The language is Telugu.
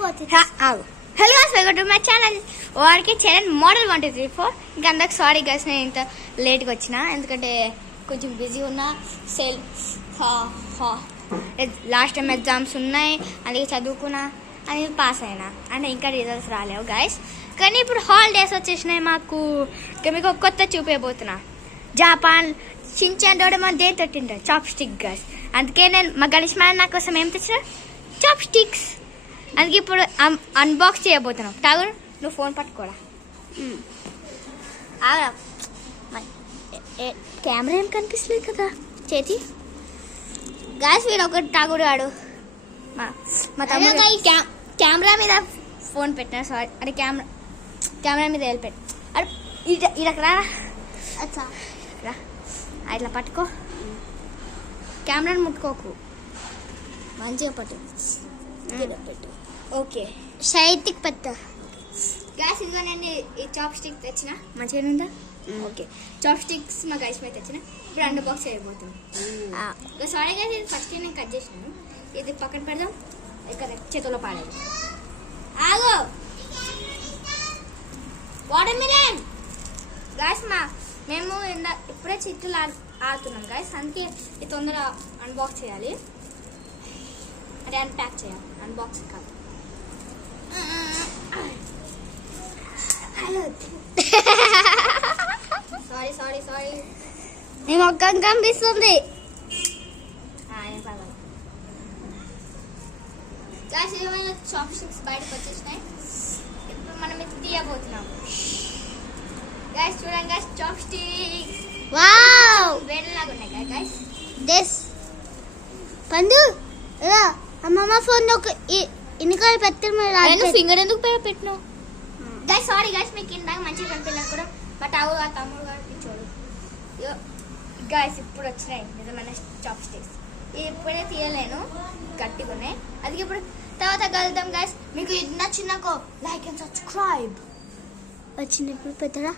Hello guys, welcome to my channel వారికి చరణ్ మోడల్ 1234. ఇంకా అందరికి సారీ గైస్, నేను ఇంత లేట్గా వచ్చిన ఎందుకంటే కొంచెం బిజీ ఉన్నా. లాస్ట్ టైం ఎగ్జామ్స్ ఉన్నాయి, అందుకే చదువుకున్నా, అని పాస్ అయినా. అంటే ఇంకా రిజల్ట్స్ రాలేవు గైస్. కానీ ఇప్పుడు హాలిడేస్ వచ్చేసినాయి మాకు. ఇంకా మీకు ఒక కొత్త చూపించబోతున్నా. జపాన్ షిన్చాన్ డోరేమాన్ దేంతో తింటారు? Chopstick guys. అందుకే నేను మా గణేష్ నా కోసం ఏం తెచ్చిన? Chopsticks. అందుకే ఇప్పుడు అన్బాక్స్ చేయబోతున్నాం. టాగు, నువ్వు ఫోన్ పట్టుకోరా. కెమెరా ఏం కనిపిస్తలేదు కదా చేతి. గ్యాస్ వీడు ఒకటి టాగుడు ఆడు. మా తమ్ముడు కెమెరా మీద ఫోన్ పెట్టినా. సారీ, అరే కెమెరా మీద వెళ్ళిపెట్టు. అరే ఇడకి రా, ఇట్లా పట్టుకో. కెమెరాని ముట్టుకోకు, మంచిగా పట్టు. పెట్టు. ఓకే, షైతిక్ పత్త గ్యాస్. ఇదిగో నేను ఈ చాప్ స్టిక్ తెచ్చిన. మంచిగా ఉందా? ఓకే, చాప్ స్టిక్స్ మా గైస్ మీద తెచ్చిన. ఇప్పుడు అండర్ బాక్స్ చేయబోతుంది. సారీ గైస్, ఇది ఫస్ట్ నేను కట్ చేసినాను. ఇది పక్కన పెడదాం. ఇక్కడ చేతుల్లో పాడేది. ఆగో, వాటర్ మిలన్ గైస్. మేము ఇప్పుడే చిట్టులు ఆడుతున్నాం గైస్. అందుకే ఇది తొందరగా అన్బాక్స్ చేయాలి. అంటే అన్ప్యాక్ చేయాలి, అన్బాక్స్ కాదు. సారీ సారీ సారీ, నీ మొక్కం కనిపిస్తుంది. చాప్ స్టిక్స్ బయటకు వచ్చేసినాయి. ఇప్పుడు మనం ఇది తీయబోతున్నాం గైస్. చూడండి గైస్, చాప్ స్టిక్. వావ్, వేరేలాగా ఉన్నాయి గైస్. దిస్ పండు అమ్మమ్మ ఫోన్ ఎన్నికలు పెట్టిన ఫింగర్ ఎందుకు పెట్టినావు గైస్? సారీ గైస్, మీకు ఇందాక మంచిగా కనిపించలేదు కూడా. బట్ ఆ తమ్ముడు గారు పిచ్చోడు గైస్. ఇప్పుడు వచ్చినాయి నిజమైన చాప్ స్టిక్స్. ఇప్పుడే తీయలేను, గట్టిగా ఉన్నాయి. అది ఇప్పుడు తర్వాత కలుద్దాం గైస్. మీకు ఇది నచ్చినాకో లైక్ అండ్ సబ్స్క్రైబ్. వచ్చినప్పుడు పెద్దరా.